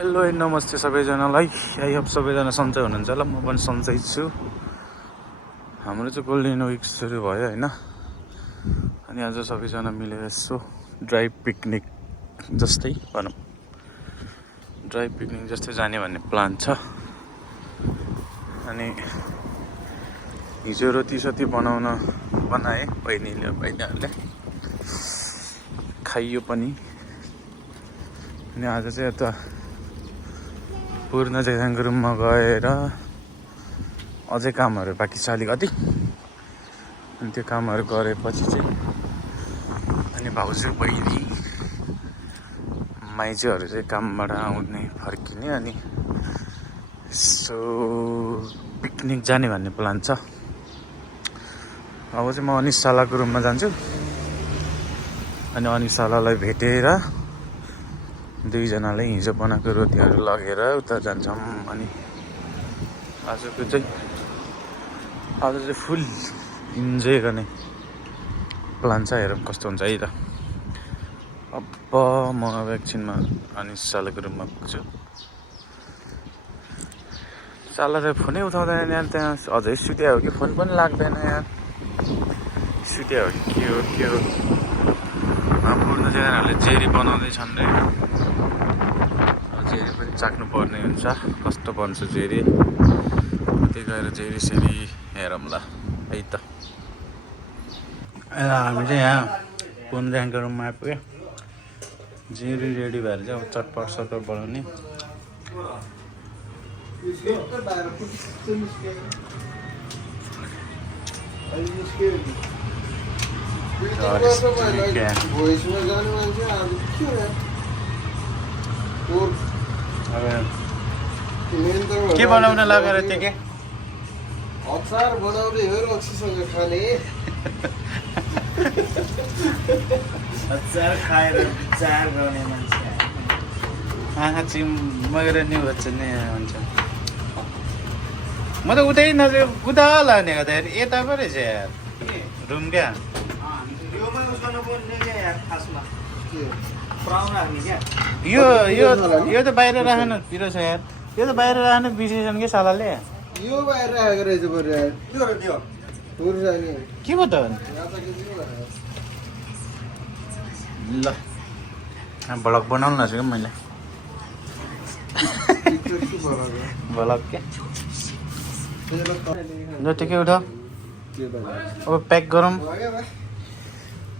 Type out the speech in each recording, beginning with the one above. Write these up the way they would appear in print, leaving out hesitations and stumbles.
Hello and नमस्ते सबैजनालाई। I hope सबैजना सन्चै हुनुहुन्छ होला। म पनि सन्चै छु। हाम्रो चाहिँ गोल्डन विक सुरु भयो होइन, अनि आज सबैजना मिलेर यसो ड्राइभ पिकनिक जस्तै भनौँ, ड्राइभ पिकनिक जस्तै जाने भन्ने प्लान छ। अनि हिजो रोटी बनाए बहिनीहरूले खाइयो पनि। अनि आज चाहिँ यता पूर्ण जैसाङको रुममा गएर अझै कामहरू बाँकी छ अलिकति। अनि त्यो कामहरू गरेपछि चाहिँ अनि भाउजू बहिनी माइजूहरू चाहिँ कामबाट आउने फर्किने, अनि यसो पिकनिक जाने भन्ने प्लान छ। अब चाहिँ म अनिश सालाको रुममा जान्छु, अनि अनिश सालालाई भेटेर दुईजनाले हिजो बनाएको रोटीहरू लगेर उता जान्छौँ। अनि आज चाहिँ फुल इन्जोय गर्ने प्लान छ। हेरौँ कस्तो हुन्छ है त। अब म एकछिनमा अनिश सालाको रुममा पुग्छु। साला चाहिँ फोनै उठाउँदैन यार, त्यहाँ अझै सुत्या हो कि फोन पनि लाग्दैन यार, सुत्या हो कि के हो। पूर्ण जनाहरूले जेरी बनाउँदैछन् रे, जेरी पनि चाख्नु पर्ने हुन्छ। कस्तो बन्छ जेरी, त्यही गएर जेरी सेरी हेरौँला है त। हामी चाहिँ यहाँ पूर्ण जनाको रुममा आइपुग्यो। जेरी रेडी भएर चाहिँ अब चटपट बनाउने। के बनाउन लगेर त्यो के अचार बनाउने हो, रक्सीसँग खाने। अचार खाएर विचार गर्ने मान्छे आँखा चिमगेर नि भन्छ नि भन्छ। म त उतै नजिक उता लाने गर्दाखेरि यता पो रहेछ यार रुम क्या। यो त बाहिर राख्नु पिरो छ यार, यो त बाहिर राख्नु बिर्सिछन् कि सालाले। यो बाहिर राखेको रहेछ बरु यार। के भयो त ल भ्लग बनाउनु नसकेँ मैले। भ्लग क्या जतिकै उठ। अब प्याक गरौँ।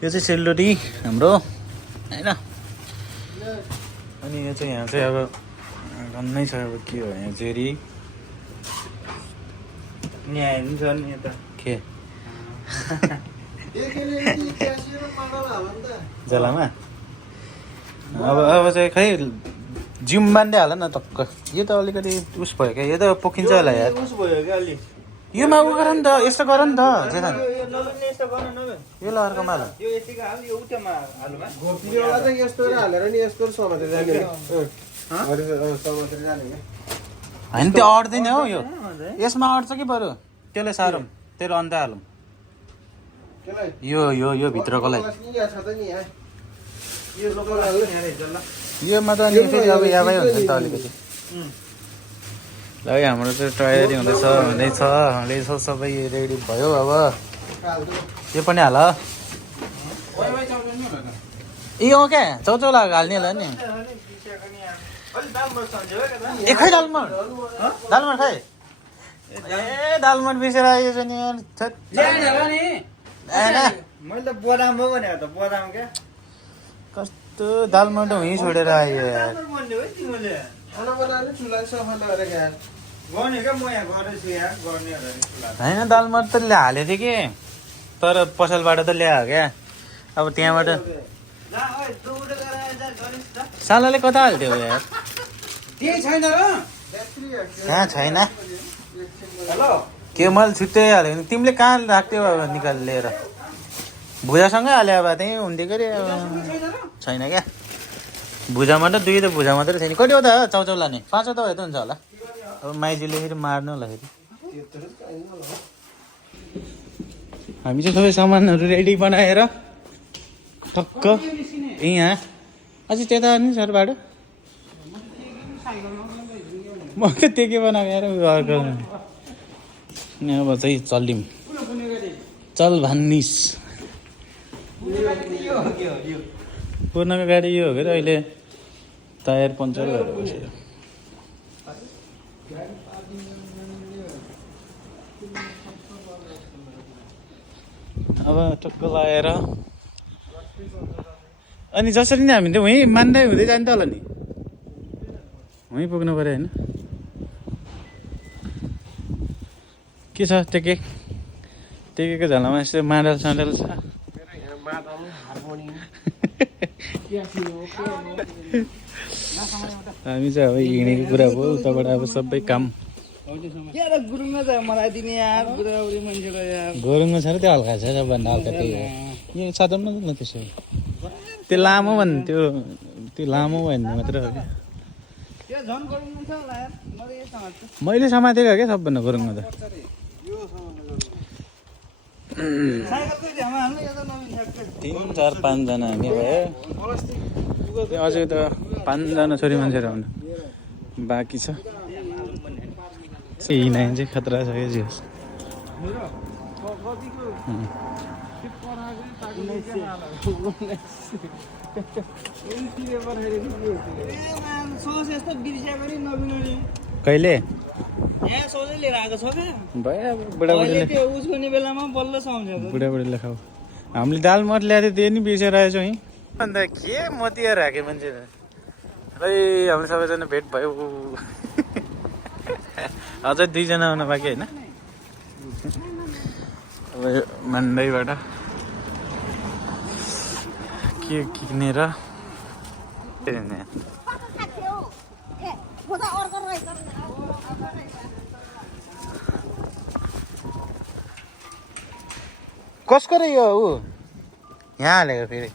यो चाहिँ सेलरोटी हाम्रो होइन, अनि यो चाहिँ यहाँ चाहिँ अब झन्नै छ। अब के हो यहाँ जेरी यहाँ हेर्नु छ नि यता के जलामा। अब चाहिँ खै जिम बान्दै हाल न टक्क। यो त अलिकति उस भयो क्या, यो त पोखिन्छ होला यार। योमा उ गर नि त, यस्तो गर नि त जेठा। यो ल अर्कोमा हाल। होइन त्यो अट्दैन हौ, यो यसमा अट्छ कि बरु त्यसलाई सारौँ, तेरो अन्त हालौँ। यो भित्रकोलाई योमा त अनि फेरि अब याबै हुन्छ नि त अलिकति। ल हाम्रो चाहिँ तयारी हुँदैछ सबै रेडी भयो। अब यो पनि हाल। ए अँ क्या चाउचाउ लगाएको हाल्ने होला नि। ए खै दालमट खै। ए दालमट बिर्सेर आइएछ नि मैले बदाम हो भनेको त, बदाम क्या। कस्तो दालमट उहीँ छोडेर आयो यार। होइन दालमट त हालेको थियो कि, तर पसलबाट त ल्यायो क्या। अब त्यहाँबाट सालाले कता हाल्थ्यो यार, त्यहाँ छैन के। मैले छुट्टै हालेको नि, तिमीले कहाँ राख्थ्यौ अब निकालेर। भुजासँगै हाल्यो भए त्यहीँ हुन्थ्यो कि अरे। छैन क्या भुजा मात्रै, दुई त भुजा मात्रै छैन। कति हो त चाउचाउ लाने? 5 त भए त हुन्छ होला। अब माइजीले फेरि मार्नु होला फेरि। हामी चाहिँ सबै सामानहरू रेडी बनाएर टक्क यहाँ अझै त्यता नि सर बाटो म त्यो के बनाएको यार अर्को अब चाहिँ चल्यौँ चल भन्निस पूर्णको गाडी यो हो कि अहिले टायर पङ्चर भएर बस्यो अब टक्क लगाएर अनि जसरी नै हामी त वहीँ मान्दै हुँदै जान्छ होला नि वहीँ पुग्नु पऱ्यो होइन के छ टेकेको झ्यालामा यस्तो माडल साडल छ हामी चाहिँ अब हिँडेको कुरा भयो उताबाट अब सबै काम गुरुङमा चाहिँ मलाई दिने यार गुराउरी मान्छेलाई यार गोरुङमा छ र त्यो हल्का छ सबभन्दा हल्का त्यही हो यो साधन न त्यसो त्यो लामो भन्ने त्यो लामो भन्ने मात्र हो क्या त्यो झन् गुरुङमा छ होला यार मैले यो समात्छु मैले समातेको क्या सबभन्दा गोरुङमा त साइकल चाहिँ ध्यानमा हाल्नु यो त नवीन साइकल 3 4 5 जना हामी भयो अझै त 5 जना छोरी मान्छेहरू आउनु बाँकी छ हिँडाइ चाहिँ खतरा छ क्या जियोस् कहिले यहाँ सोझै लिएर आएको छ क्या भयो बुढाबुढीले त्यो उस गर्ने बेलामा बल्ल सम्झेको बुढाबुढीले खाऊ हामीले दाल मट ल्याएको थियो त्यो नि बिर्सेर आएछौँ है अन्त के मतिएर राख्यो मान्छे खै हामीले सबैजना भेट भयो अझै 2 जना आउन बाँकी होइन अब मन्डईबाट के किनेर कसको रे यो ऊ यहाँ हालेको फेरि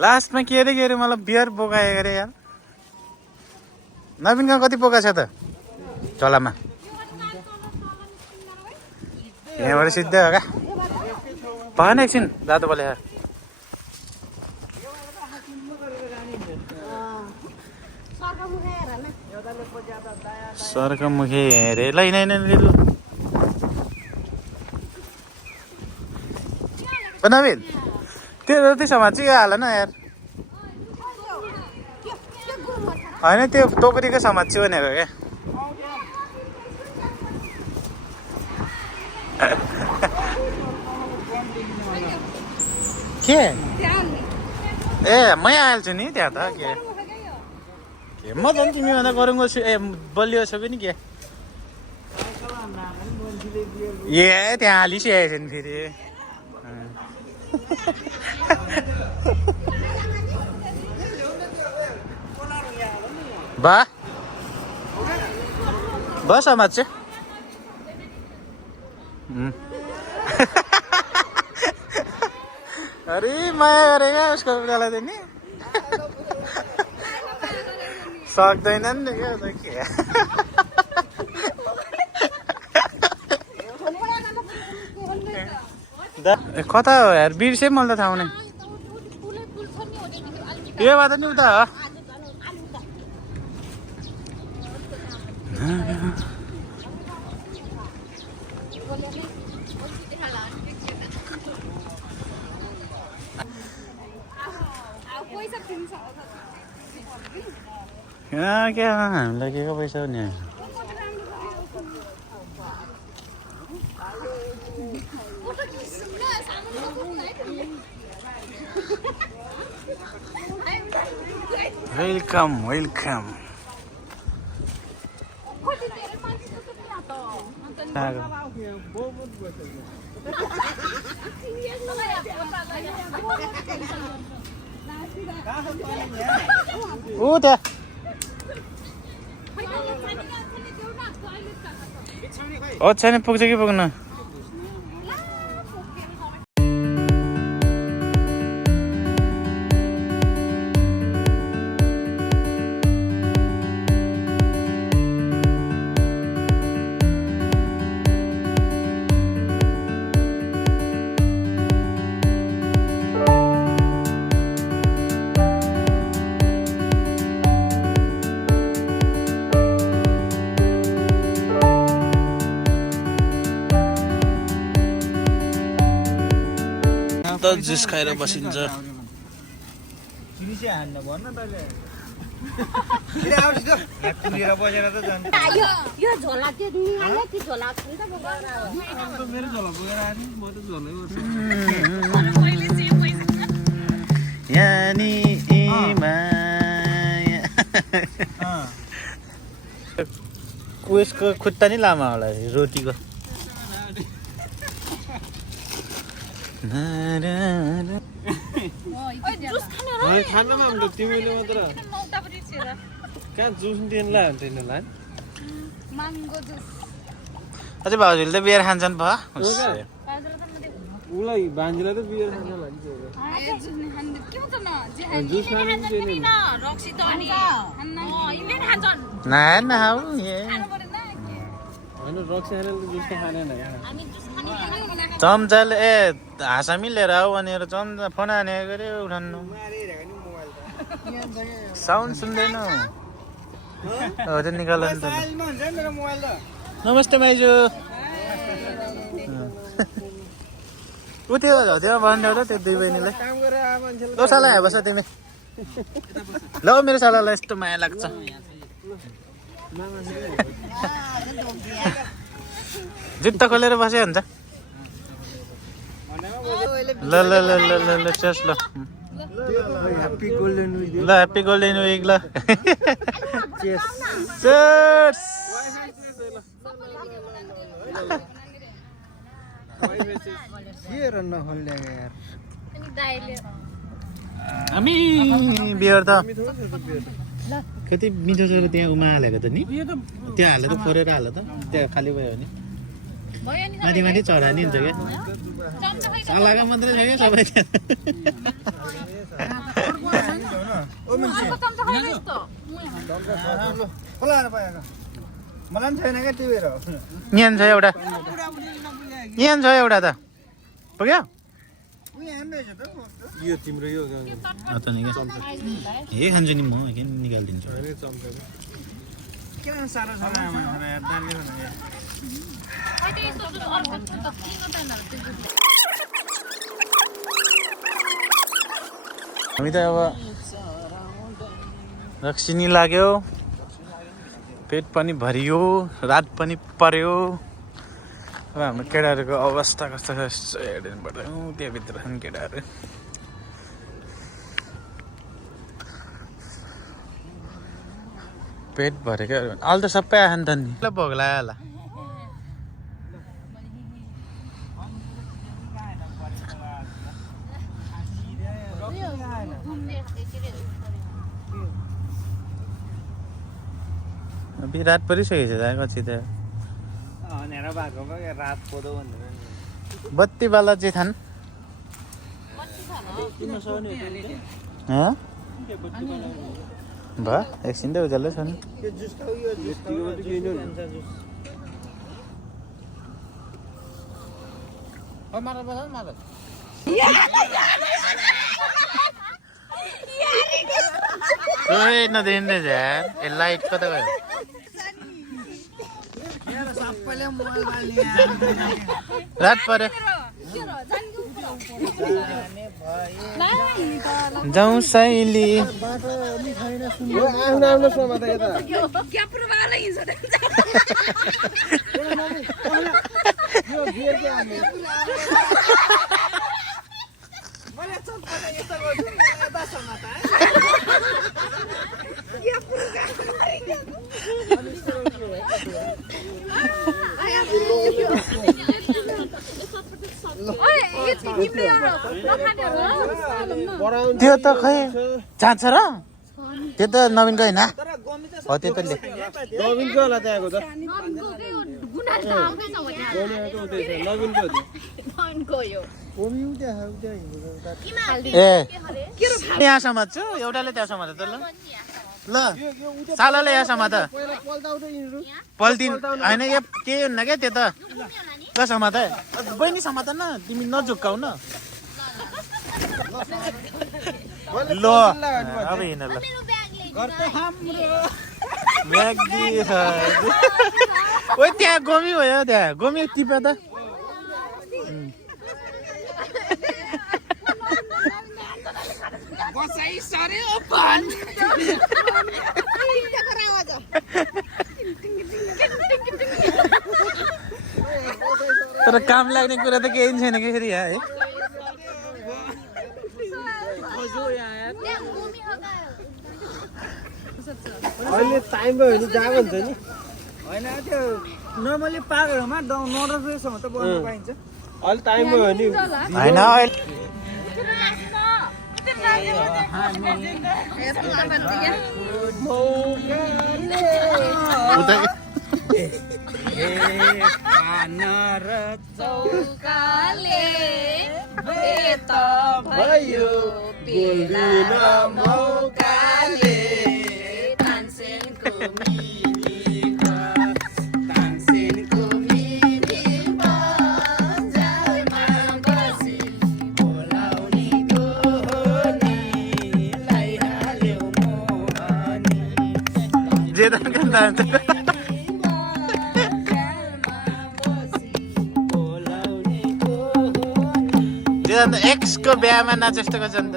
लास्टमा के अरे मलाई बियर बोकायो अरे यार नवीनका कति बोका छ त चलामा यहाँबाट सिधै हो क्या भएन एकछिन जाँदो बोले यार सर्कमुखे हेरे ल हिँड नवीन त्यो जति समाज चाहिँ हाल न यार होइन त्यो टोकरीको समाज चाहिँ भनेको क्या के ए मै आइहाल्छु नि त्यहाँ त के म झन् तिमीभन्दा गरुङको छु ए बलियो छ पनि के ए त्यहाँ हालिसकेको छ नि फेरि बस समाज चाहिँ अरे माया गरेका उसको बेलालाई त नि सक्दैन नि क्या के कता हो यार बिर्सेँ मैले त थाहा हुने यो बाटो नि उता हो क्या हामीलाई के को पैसा हो नि वेलकम वेलकम ऊ त्यहाँ ओछ्यानी पुग्छ कि पुग्न जुस खाएर बसिन्छ। यो झोला त्यो दुईले त्यो झोला खुल्दा मेरो झोला बोकेर आएँ म त झोलै गर्छु यानी उयसको खुट्टा नि लामा होला रोटीको। खानमा हुन्छ तिमीले मात्र कहाँ जुस दिनु ला हुन्छ यिनीहरूलाई अझै भाउजूले त बियर खान्छन् पो उसलाई भान्जीलाई त बियर खान लाग्छ जुस खानु नखाऊ होइन रक्सी खाने जुस त खानेन चम्चाले हाँसा मिलेर आऊ भनेर चम्चा फोन हाने गऱ्यो उठाउनु साउन्ड सुन्दैन हो त्यो निकाल नि त। नमस्ते माइजू ऊ त्यो त्यो भन्दै त्यो दुई बहिनीलाई ल साला यहाँ बस तिमी ल मेरो सालालाई यस्तो माया लाग्छ। जुत्ता खोलेर बस्यो हुन्छ ल ल ल ल ल ल चेस ल ह्याप्पी गोल्डन विक ल चेस हामी बियर त कति मिठो छ त्यहाँ उमा हालेको त नि त्यहाँ हालेर फोरेर हाल्यो त त्यहाँ खाली भयो भने माथि माथि चढा नि हुन्छ क्या सल्लाहको मात्रै छ क्या सबै मलाई छैन क्या त्यो भएर यहाँ छ एउटा यहाँ छ एउटा त पुग्यो यो तिम्रो यो हे खान्छु नि म निकालिदिन्छु। किन साह्रो छ हामी त अब रक्सिनी लाग्यो पेट पनि भरियो रात पनि पर्यो। अब हाम्रो केटाहरूको अवस्था कस्तो छ हेरिदिनु पर्छ त्यहाँभित्र छन् केटाहरू। पेट भरेको अहिले त सबै आयो नि त नि भोग लाग्यो होला। रात परिसकेको छ कति त बत्ती वाला चाहिँ थान भयो एकछिन त उज्यालै छ नि नदिने लाइट कता गयो रात पर्यो जाउँ साइली त्यो त खै जान्छ र त्यो त नवीनको होइन हो त्यो त नवीनको होला त्यहाँको त ए यहाँ समात्छु एउटाले त्यहाँ समात त ल सालाले यहाँ समात पल्टिन होइन यो के हुन्न क्या त्यो त ल समात बहिनी समात न तिमी नझुक्काउ न ल अब हिँड ल ओ त्यहाँ गोमी भयो त्यहाँ गोमी टिप्यो त तर काम लाग्ने कुरा त केही छैन कि फेरि यहाँ है अहिले टाइम भयो भने जा भन्छ नि होइन त्यो नर्मली पार्कहरूमा नडरसम्म त बस्नु पाइन्छ अहिले टाइम भयो भने होइन चौकाले बेत भयो बेला मौकाले तानसेनको तानसेनको मिनीमा जालमा बसी बोलाउनीको नि लाइहाल्यो मोहनी जे त एक्सको बिहामा नाचेस्तो गर्छ नि त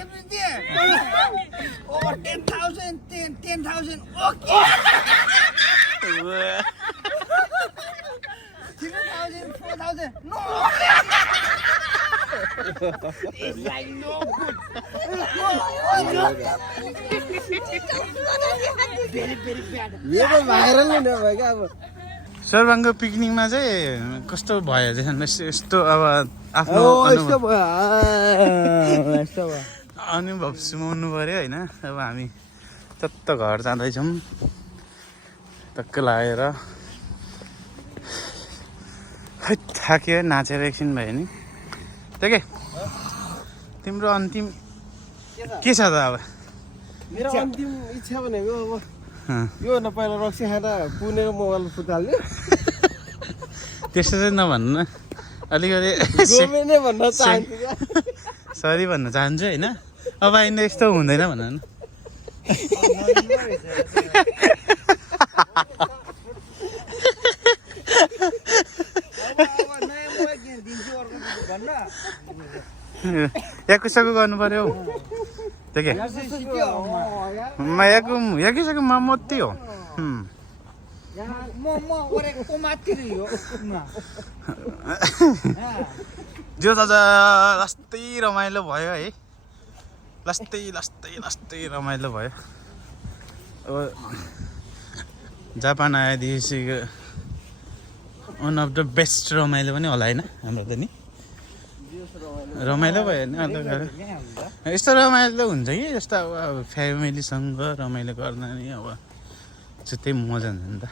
Every day. Over 10,000, 10,000. Okay. 3,000, 4,000. No. It's like no good. Very, very bad. यो त भाइरल नै भयो क्या अब सर्वाङ्ग पिकनिकमा चाहिँ कस्तो भयो यस्तो अब आफ्नो यस्तो भयो अनुभव सुनाउनु पर्यो होइन अब हामी चत्त घर जाँदैछौँ टक्क लागेर थाक्यो नाचेर एकछिन भयो नि त्यो के तिम्रो अन्तिम के छ त अब मेरो अन्तिम इच्छा भनेको अब यो न पहिला रक्सी खाएर पुनेको मोबाइल फुटाल्ने त्यस्तो चाहिँ नभन्नु न अलिकति नै भन्न चाहन्छु सरी भन्न चाहन्छु होइन अब अहिले यस्तो हुँदैन भन न याकुसाको गर्नु पर्यो त्यो के याकुसाको मामती हो जो त लास्टै रमाइलो भयो है लास्टै रमाइलो भयो अब जापान आएदेखि वान अफ द बेस्ट रमाइलो पनि होला होइन हाम्रो त नि रमाइलो भयो नि अन्त यस्तो रमाइलो हुन्छ कि जस्तो अब फ्यामिलीसँग रमाइलो गर्दा नि अब त्यही मजा हुन्छ नि त